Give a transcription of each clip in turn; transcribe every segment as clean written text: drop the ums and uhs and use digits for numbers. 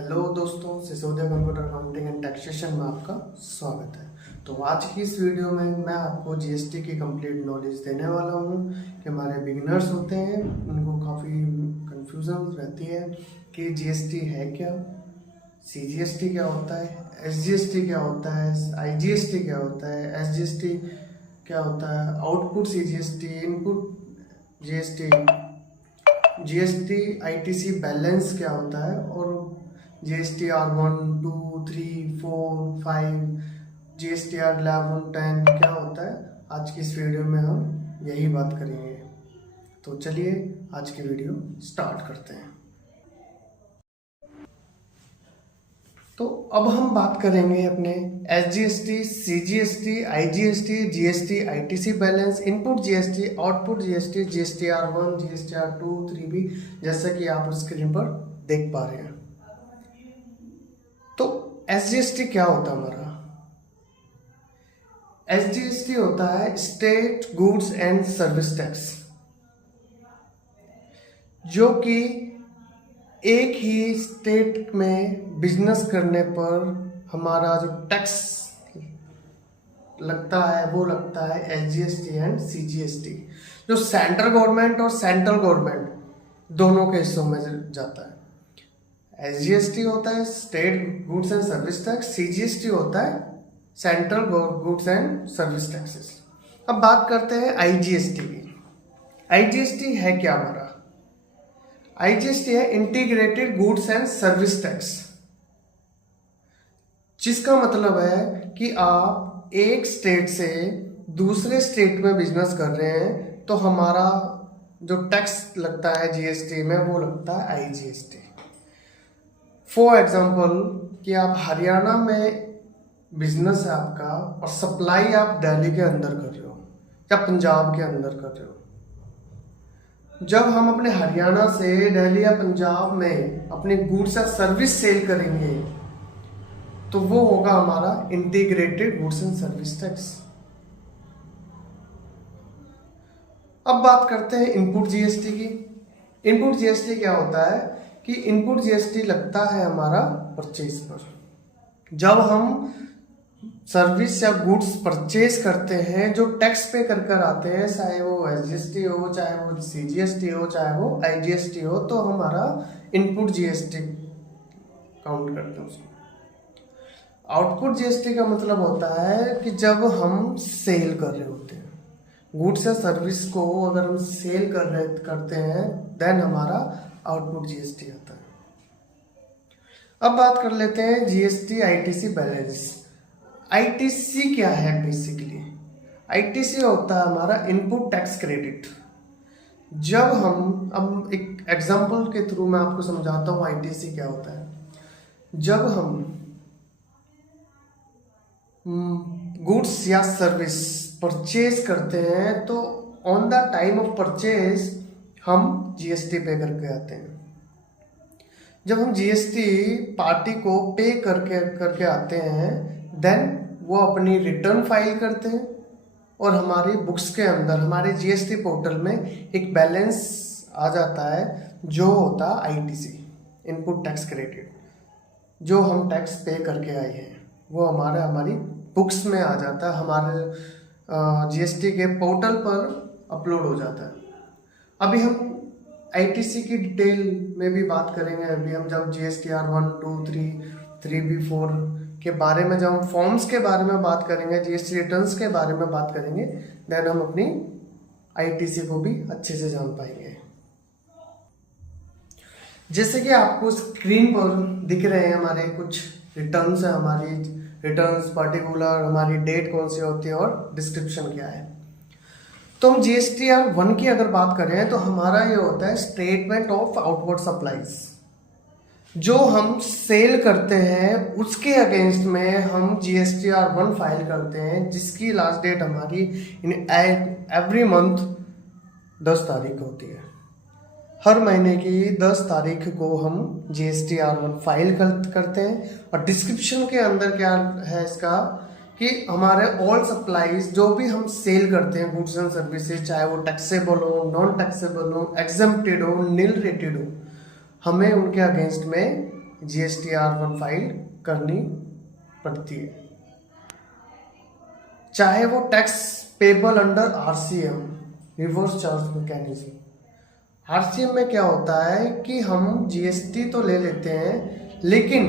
Hello दोस्तों, Sisodia computer accounting and taxation में आपका स्वागत है। तो आज की इस वीडियो में मैं आपको जीएसटी की कंप्लीट नॉलेज देने वाला हूं कि हमारे बिगिनर्स होते हैं उनको काफ़ी कंफ्यूजन रहती है कि जीएसटी है क्या, सीजीएसटी क्या होता है, एसजीएसटी क्या होता है, आईजीएसटी क्या होता है, एसजीएसटी क्या होता है, output CGST, input GST, GST ITC balance क्या होता है और जीएसटी R1, 2, 3, 4, 5, जीएसटी R11, 10 क्या होता है। आज की इस वीडियो में हम यही बात करेंगे। तो चलिए आज की वीडियो स्टार्ट करते हैं। तो अब हम बात करेंगे अपने SGST, CGST, IGST, GST ITC balance, input GST, output GST, GST R1, GST R2, 3B, जैसा कि आप स्क्रीन पर देख पा रहे हैं। तो एसजीएसटी क्या होता है हमारा? एसजीएसटी होता है state goods and service tax, जो कि एक ही स्टेट में बिजनेस करने पर हमारा जो टैक्स लगता है वो लगता है एसजीएसटी एंड सीजीएसटी, जो सेंट्रल गवर्नमेंट और सेंट्रल गवर्नमेंट दोनों के हिस्सों में जाता है। एसजीएसटी होता है state goods and service tax, CGST होता है central goods and service taxes. अब बात करते हैं आईजीएसटी की। आईजीएसटी है क्या हमारा? आईजीएसटी है integrated goods and service tax, जिसका मतलब है कि आप एक स्टेट से दूसरे स्टेट में बिजनेस कर रहे हैं तो हमारा जो टैक्स लगता है जीएसटी में वो लगता है आईजीएसटी। फॉर एग्जाम्पल कि आप हरियाणा में बिजनेस है आपका और सप्लाई आप दिल्ली के अंदर कर रहे हो या पंजाब के अंदर कर रहे हो। जब हम अपने हरियाणा से दिल्ली या पंजाब में अपने गुड्स या सर्विस सेल करेंगे तो वो होगा हमारा integrated goods and service tax. अब बात करते हैं इनपुट जीएसटी की। इनपुट जीएसटी क्या होता है कि इनपुट जीएसटी लगता है हमारा परचेज पर। जब हम सर्विस या गुड्स परचेज करते हैं, जो टैक्स पे कर कर आते हैं, चाहे वो एसजीएसटी हो, चाहे वो सीजीएसटी हो, चाहे वो आईजीएसटी हो, तो हमारा इनपुट जीएसटी काउंट करते हैं उसको। आउटपुट जीएसटी का मतलब होता है कि जब हम सेल कर रहे होते हैं गुड्स या सर्विस को, अगर हम सेल करते हैं देन हमारा आउटपुट जीएसटी आता है। अब बात कर लेते हैं जीएसटी आईटीसी बैलेंस। आईटीसी क्या है? बेसिकली आईटीसी होता है हमारा इनपुट टैक्स क्रेडिट। जब हम, अब एक एग्जांपल के थ्रू मैं आपको समझाता हूँ आईटीसी क्या होता है। जब हम गुड्स या सर्विस परचेज करते हैं तो on the time of purchase हम जीएसटी पे करके आते हैं। जब हम जीएसटी पार्टी को पे करके आते हैं देन वो अपनी रिटर्न फाइल करते हैं और हमारी बुक्स के अंदर, हमारे जीएसटी पोर्टल में एक बैलेंस आ जाता है जो होता है आईटीसी, इनपुट टैक्स क्रेडिट। जो हम टैक्स पे करके आए हैं वो हमारी बुक्स में आ जाता है, हमारे जीएसटी के पोर्टल पर अपलोड हो जाता है। अभी हम आईटीसी की डिटेल में भी बात करेंगे। अभी हम जब जीएसटी R1, 2, 3, 3B, 4 के बारे में, जब हम फॉर्म्स के बारे में बात करेंगे, जीएसटी रिटर्न्स के बारे में बात करेंगे, देन हम अपनी आईटीसी को भी अच्छे से जान पाएंगे। जैसे कि आपको स्क्रीन पर दिख रहे हैं हमारे कुछ रिटर्न्स है। हमारी रिटर्न्स पर्टिकुलर, हमारी डेट कौन सी होती है और डिस्क्रिप्शन क्या है। तो हम जीएसटी R1 की अगर बात करें तो हमारा ये होता है स्टेटमेंट ऑफ आउटवर्ड सप्लाईज। जो हम सेल करते हैं उसके अगेंस्ट में हम जीएसटी R1 फाइल करते हैं, जिसकी लास्ट डेट हमारी इन एवरी मंथ 10 तारीख होती है। हर महीने की 10 तारीख को हम जीएसटी R1 फाइल करते हैं। और डिस्क्रिप्शन के अंदर क्या है इसका कि हमारे ऑल सप्लाईज जो भी हम सेल करते हैं गुड्स एंड सर्विसेज, चाहे वो टैक्सेबल हो, नॉन टैक्सेबल हो, एग्जम्प्टेड हो, नील रेटेड हो, हमें उनके अगेंस्ट में GSTR1 फाइल करनी पड़ती है, चाहे वो tax payable under RCM, reverse charge mechanism. RCM में क्या होता है कि हम GST तो ले लेते हैं लेकिन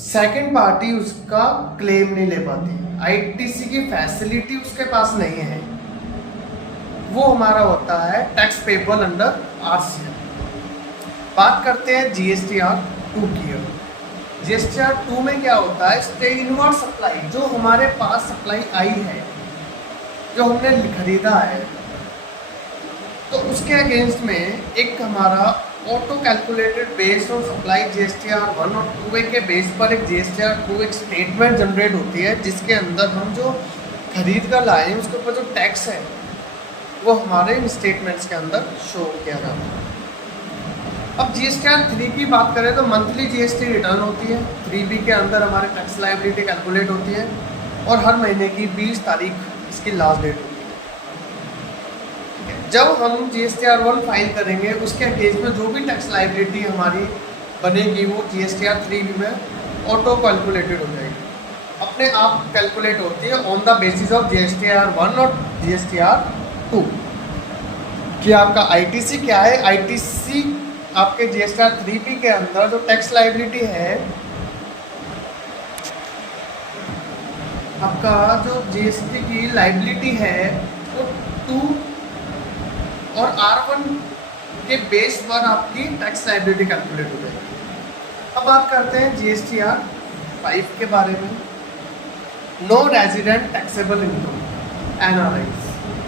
सेकंड पार्टी उसका क्लेम नहीं ले पाती, ITC की फैसिलिटी उसके पास नहीं है, वो हमारा होता है टैक्स पेबल अंडर RCM। बात करते हैं GSTR2 की। GSTR2 में क्या होता है, स्टेट इनवर्ड सप्लाई, जो हमारे पास सप्लाई आई है, जो हमने खरीदा है, तो उसके अगेंस्ट में एक हमारा auto calculated based on supply GSTR1 और 2A के बेस पर एक GSTR2 एक स्टेटमेंट जनरेट होती है, जिसके अंदर हम जो खरीद कर लाए हैं उसके ऊपर जो टैक्स है वो हमारे इन स्टेटमेंट्स के अंदर शो किया जाता है। अब GSTR3 की बात करें तो मंथली GST रिटर्न होती है, 3B के अंदर हमारे टैक्स लायबिलिटी कैलकुलेट होती है और हर महीने की 20 तारीख इसकी लास्ट डेट होती है। जब हम GSTR1 फाइल करेंगे उसके अगेंस्ट में जो भी टैक्स लायबिलिटी हमारी बनेगी वो GSTR3 में ऑटो कैलकुलेटेड हो जाएगी, अपने आप कैलकुलेट होती है on the basis of GSTR1 और GSTR2 कि आपका ITC क्या है। ITC आपके GSTR3B के अंदर जो टैक्स लायबिलिटी है, आपका जो GST की लायबिलिटी है वो 2 और R1 के बेस पर आपकी टैक्स लायबिलिटी कैलकुलेट हो जाएगी। अब बात करते हैं GSTR5 के बारे में। No resident taxable income, NRIs,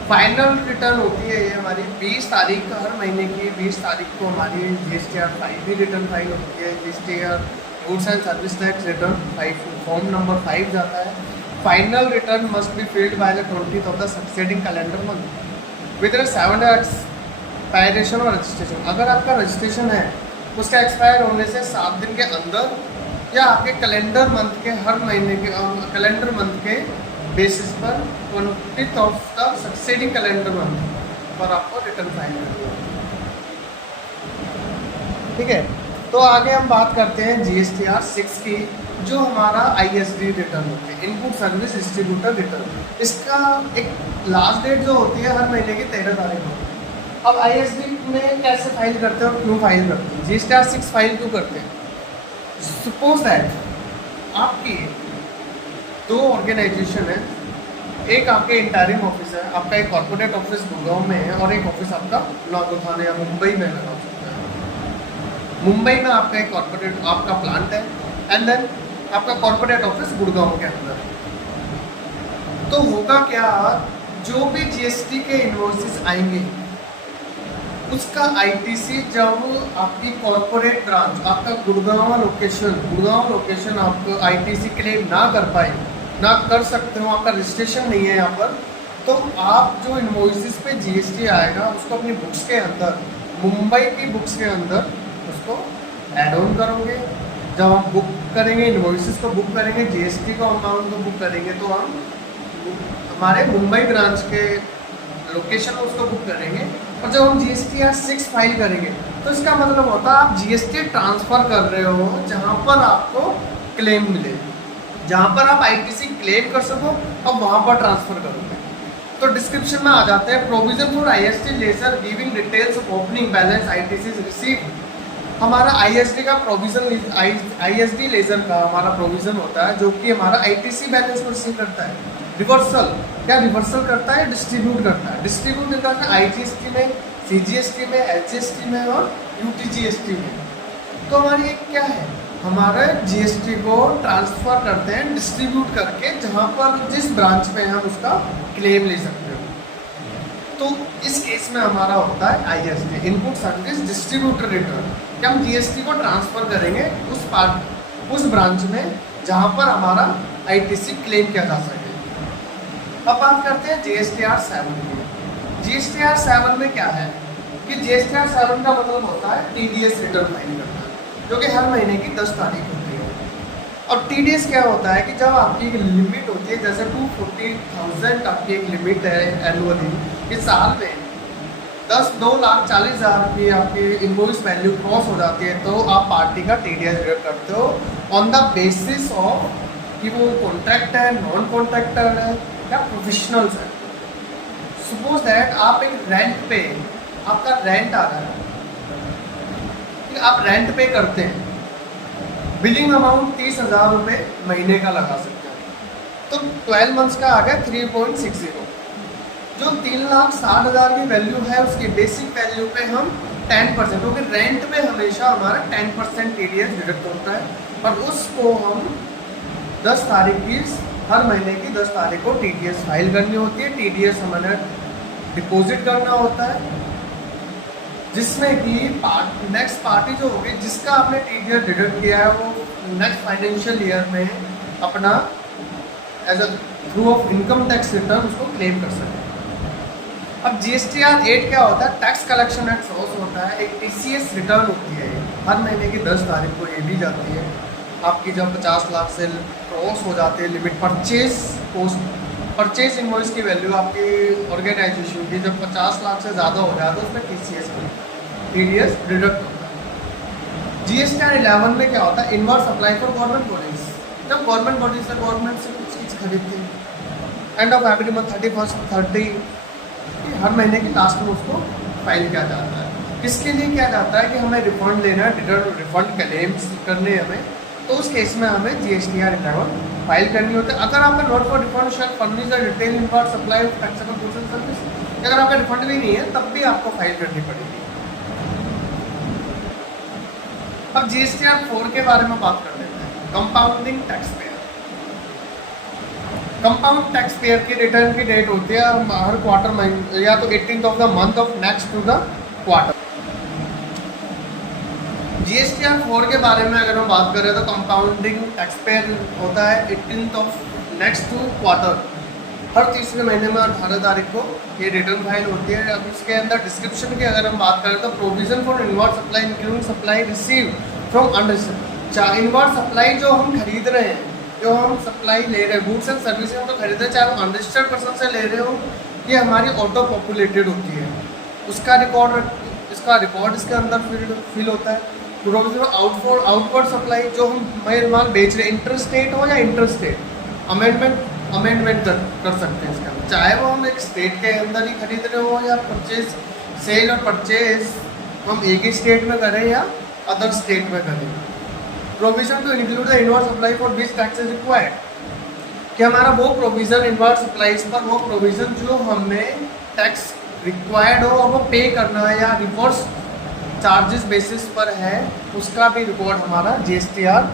final return होती है ये हमारी 20 तारीख का, हर महीने की 20 तारीख को हमारी GSTR5 भी रिटर्न फाइल होती है। GSTR goods and service tax return 5 form number 5 जाता है। Final return must be filled by the 20th of the succeeding calendar month with 7 days expiration और रजिस्ट्रेशन। अगर आपका रजिस्ट्रेशन है उसका एक्सपायर होने से 7 दिन के अंदर या आपके कैलेंडर मंथ के हर महीने के कैलेंडर मंथ के बेसिस पर 20th of the succeeding calendar month पर आपको रिटर्न फाइल करना है। ठीक है, तो आगे हम बात करते हैं GSTR6 की, जो हमारा ISD रिटर्न होती है, इनपुट सर्विस डिस्ट्रीब्यूटर रिटर्न। इसका एक लास्ट डेट जो होती है हर महीने की 13 तारीख होती है। अब ISD में कैसे फाइल करते हैं और क्यों फाइल करते हैं, GSTR6 फाइल क्यों करते हैं। सपोज दैट आपकी 2 ऑर्गेनाइजेशन है, एक आपके इंटरिम ऑफिस है, आपका एक कॉर्पोरेट ऑफिस गुड़गांव में है और एक ऑफिस आपका नागौर थाने या मुंबई में लगा सकता है। मुंबई में आपका एक कॉर्पोरेट आपका प्लांट है एंड देन आपका कॉर्पोरेट ऑफिस गुड़गांव के अंदर है। तो होगा क्या, जो भी GST के इनवॉइसेस आएंगे उसका ITC जब आपकी कॉर्पोरेट ब्रांच आपका गुड़गांव लोकेशन आपको ITC क्लेम ना कर पाए, ना कर सकते हो, आपका रजिस्ट्रेशन नहीं है यहाँ पर, तो आप जो इनवॉइसेस पे GST आएगा उसको अपनी बुक्स के अंदर, मुंबई की बुक्स के अंदर उसको ऐड ऑन करोगे। जब हम बुक करेंगे, इनवॉइसेस को बुक करेंगे, GST को अमाउंट को बुक करेंगे, तो हम हमारे मुंबई ब्रांच के लोकेशन उसको बुक करेंगे। और जब हम GSTR6 फाइल करेंगे तो इसका मतलब होता है आप GST ट्रांसफ़र कर रहे हो जहाँ पर आपको क्लेम मिले, जहाँ पर आप ITC क्लेम कर सको अब वहाँ पर ट्रांसफ़र करोगे। तो डिस्क्रिप्शन में आ जाते हैं provision for ISD ledger giving details of opening balance ITC receive. हमारा ISD का प्रोविजन, ISD लेजर का हमारा प्रोविजन होता है जो कि हमारा ITC बैलेंस को रिसीव करता है। रिवर्सल क्या रिवर्सल करता है, डिस्ट्रीब्यूट करता है। डिस्ट्रीब्यूट करता है IGST में, CGST में, HGST में और UTGST में। तो हमारी एक क्या है, हमारे GST को ट्रांसफ़र करते हैं डिस्ट्रीब्यूट करके, जहाँ पर जिस ब्रांच में हम उसका क्लेम ले सकते हो। तो इस केस में हमारा होता है ISD, input service distributor return, कि हम GST को ट्रांसफ़र करेंगे उस ब्रांच में जहाँ पर हमारा ITC क्लेम किया जा सके। अब बात करते हैं GSTR7 की। GSTR7 में क्या है कि GSTR7 का मतलब होता है TDS रिटर्न फाइल करना, जो कि हर महीने की 10 तारीख होती है। और TDS क्या होता है कि जब आपकी एक लिमिट होती है, जैसे 240,000 आपकी एक लिमिट है एनुअली इस साल में, 2,40,000 की आपकी इनवॉइस वैल्यू क्रॉस हो जाती है तो आप पार्टी का टीडीएस डिडक्ट करते हो ऑन द बेसिस ऑफ कि वो कॉन्ट्रैक्ट है, नॉन कॉन्ट्रैक्टर है या प्रोफेशनल्स है। सपोज दैट आप एक रेंट पे, आपका रेंट आ रहा है, आप रेंट पे करते हैं, बिलिंग अमाउंट 30,000 रुपये महीने का लगा सकते हैं, तो 12 मंथ्स का आ गया 3.60। जो 3,60,000 की वैल्यू है उसकी बेसिक वैल्यू पे हम 10%, क्योंकि रेंट पे हमेशा हमारा 10% टीडीएस डिडक्ट होता है और उसको हम 10 तारीख की, हर महीने की 10 तारीख को टीडीएस फाइल करनी होती है। टीडीएस हमें डिपॉजिट करना होता है, जिसमें कि नेक्स्ट पार्टी जो होगी जिसका आपने टीडीएस डिडक्ट किया है वो नेक्स्ट फाइनेंशियल ईयर में अपना as a through of income tax return उसको क्लेम कर सकते हैं। अब जीएसटीआर 8 क्या होता है? टैक्स कलेक्शन एट सोर्स होता है, एक टीसीएस रिटर्न होती है, हर महीने की 10 तारीख को ये दी जाती है। आपकी जब 50 लाख से क्रॉस हो जाते हैं लिमिट, परचेज इनवॉइस की वैल्यू आपकी ऑर्गेनाइजेशन की जब 50 लाख से ज़्यादा हो जाए तो उसमें टीडीएस डिडक्ट होता है। जीएसटीआर 11 में क्या होता है? Inverse apply for government bodies, जब गवर्नमेंट बॉडीज से गवर्नमेंट से कुछ चीज़ खरीदती है, end of every month 31st 30 हर महीने की लास्ट में उसको फाइल किया जाता है। किसके लिए किया जाता है? कि हमें रिफंड लेना है, रिटर्न रिफंड क्लेम्स करने हमें, तो उस केस में हमें जीएसटीआर 11 फाइल करनी होती है। अगर आपका note for refund shell furnish detail inverse supply of taxable goods and service, अगर आपका रिफंड भी नहीं है तब भी आपको फाइल करनी पड़ेगी। अब जीएसटीआर 4 के बारे में बात कर लेते हैं। Compounding tax payer, compound tax payer की रिटर्न की डेट होती है हर क्वार्टर या तो 18th of the month of next to the quarter. GSTR 4 के बारे में अगर हम बात करें तो कंपाउंडिंग टैक्स पेयर होता है 18th of next to quarter, हर तीसरे महीने में 18 तारीख को ये रिटर्न फाइल होती है। अब इसके अंदर डिस्क्रिप्शन की अगर हम बात करें तो provision for inward supply including supply receive from unreceived, inward supply जो हम खरीद रहे हैं, जो हम सप्लाई ले रहे हैं गुड्स एंड सर्विसेज हम तो खरीद रहे हैं, चाहे हम अनरजिस्टर्ड पर्सन से ले रहे हो, ये हमारी ऑटो पॉपुलेटेड होती है, उसका रिकॉर्ड इसके अंदर फिल होता है। प्रोविजन आउटवर्ड सप्लाई जो हम माल बेच रहे हैं, इंटर स्टेट हो या इंटर स्टेट, अमेंडमेंट कर सकते हैं इसके अंदर, चाहे वो हम एक स्टेट के अंदर ही खरीद रहे हो या सेल और परचेज हम एक ही स्टेट में करें या अदर स्टेट में करें। Provision to include the inverse supply for which taxes required, कि हमारा वो प्रोविजन इनवर्स सप्लाईज पर वो प्रोविजन जो हमें टैक्स रिक्वायर्ड हो और वो पे करना है या रिवर्स चार्जेस बेसिस पर है, उसका भी रिकॉर्ड हमारा जीएसटीआर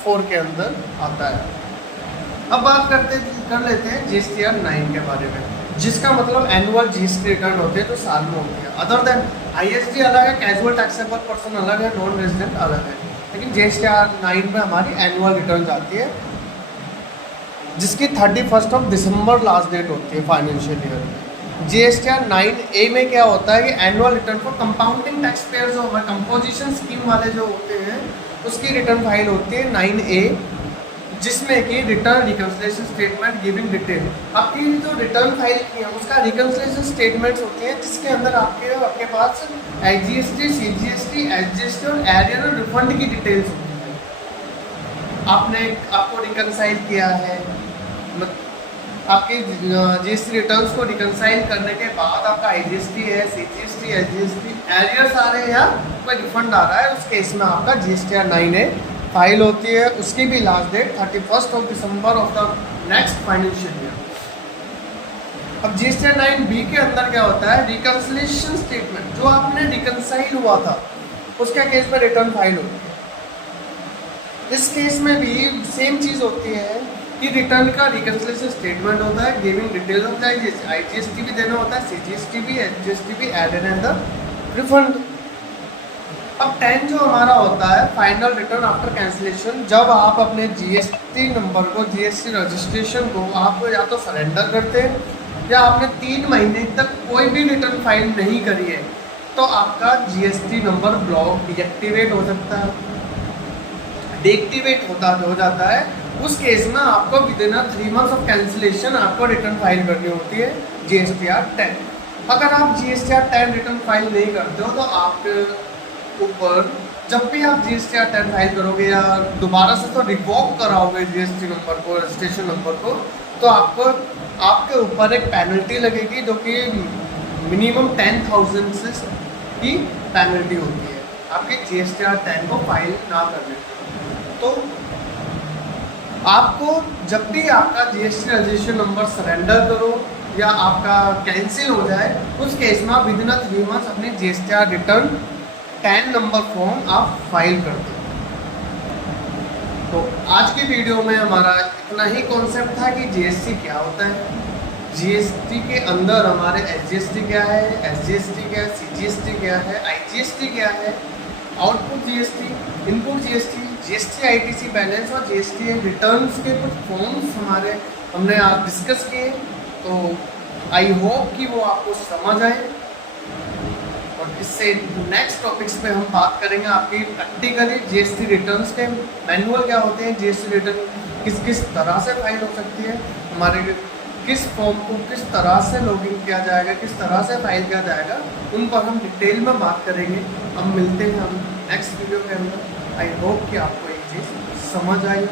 4 के अंदर आता है। अब बात कर लेते हैं जीएसटीआर 9 के बारे में, जिसका मतलब एनुअल जीएसटी रिटर्न होते हैं जो साल में होती है। अदर देन आईएसडी अलग है, कैजुअल टैक्सेबल पर्सन अलग है, नॉन रेजिडेंट अलग है, लेकिन जीएसटीआर 9 में हमारी एनुअल रिटर्न आती है जिसकी 31st of December last date होती है फाइनेंशियल ईयर में। जीएसटीआर 9A में क्या होता है कि annual return for compounding tax pair जो हमारे कंपोजिशन स्कीम वाले जो होते हैं उसकी रिटर्न फाइल होती है 9A, जिसमें कि return reconciliation statement giving detail, आपकी जो रिटर्न फाइल की है उसका रिकन्सिलिएशन स्टेटमेंट्स होती हैं जिसके अंदर आपके पास एचजीएसटी, सीजीएसटी, एसजीएसटी और एरियर और रिफंड की डिटेल्स होती है। आपको रिकन्साइल किया है, आपके जीएसटी रिटर्न्स को रिकन्साइल करने के बाद आपका आईजीएसटी है, सीजीएसटी, एसजीएसटी, एरियर्स आ रहे हैं या कोई रिफंड आ रहा है, उस केस में आपका जीएसटीआर 9A फाइल होती है। उसकी भी last date 31st of December of the next financial year. अब जीएसटीआर 9B के अंदर क्या होता है? रिकन्सिलिएशन स्टेटमेंट, जो आपने रिकन्साइल हुआ था उसके केस में रिटर्न फाइल होती है। इस केस में भी सेम चीज़ होती है कि रिटर्न का रिकन्सिलिएशन स्टेटमेंट होता है, गिविंग डिटेल्स ऑफ आईजीएसटी भी देना होता है, सीजीएसटी भी, एसजीएसटी भी, एडेड एंड द रिफंड। अब 10 जो हमारा होता है फाइनल रिटर्न आफ्टर कैंसिलेशन, जब आप अपने जीएसटी नंबर को, जीएसटी रजिस्ट्रेशन को आप या तो सरेंडर करते हैं या आपने 3 महीने तक कोई भी रिटर्न फाइल नहीं करी है तो आपका जीएसटी नंबर ब्लॉक डीएक्टिवेट हो सकता है, डीएक्टिवेट हो जाता है। उस केस में आपको विदिन 3 months ऑफ कैंसिलेशन आपको रिटर्न फाइल करनी होती है जीएसटीआर 10। अगर आप GSTR 10 रिटर्न फाइल नहीं करते हो तो आपके ऊपर जब भी आप GSTR 10 फाइल करोगे या दोबारा से तो रिवॉक कराओगे GST नंबर को, रजिस्ट्रेशन नंबर को, तो आपको आपके ऊपर एक पेनल्टी लगेगी जो कि मिनिमम 10,000 से की पेनल्टी होती है आपके GSTR 10 को फाइल ना करने पर। तो आपको जब भी आपका GST रजिस्ट्रेशन नंबर सरेंडर करो या आपका कैंसिल हो जाए, उस केस में आप विद इन 3 मंथ्स अपने GSTR रिटर्न 10 नंबर फॉर्म आप फाइल कर दो। तो आज की वीडियो में हमारा इतना ही कॉन्सेप्ट था कि GST क्या होता है, GST के अंदर हमारे SGST क्या है, SGST क्या है, CGST क्या है, IGST क्या है, output GST, input GST, GST ITC balance और GST रिटर्न्स के कुछ फॉर्म्स हमने आज डिस्कस किए। तो आई होप कि वो आपको समझ आए और इससे नेक्स्ट टॉपिक्स पे हम बात करेंगे आपकी प्रैक्टिकली GST रिटर्न्स के मैनुअल क्या होते हैं, GST रिटर्न किस किस तरह से फाइल हो सकती है, हमारे किस फॉर्म को किस तरह से लॉगिन किया जाएगा, किस तरह से फाइल किया जाएगा, उन पर हम डिटेल में बात करेंगे। अब मिलते हैं हम नेक्स्ट वीडियो के अंदर। आई होप कि आपको ये चीज़ समझ आई।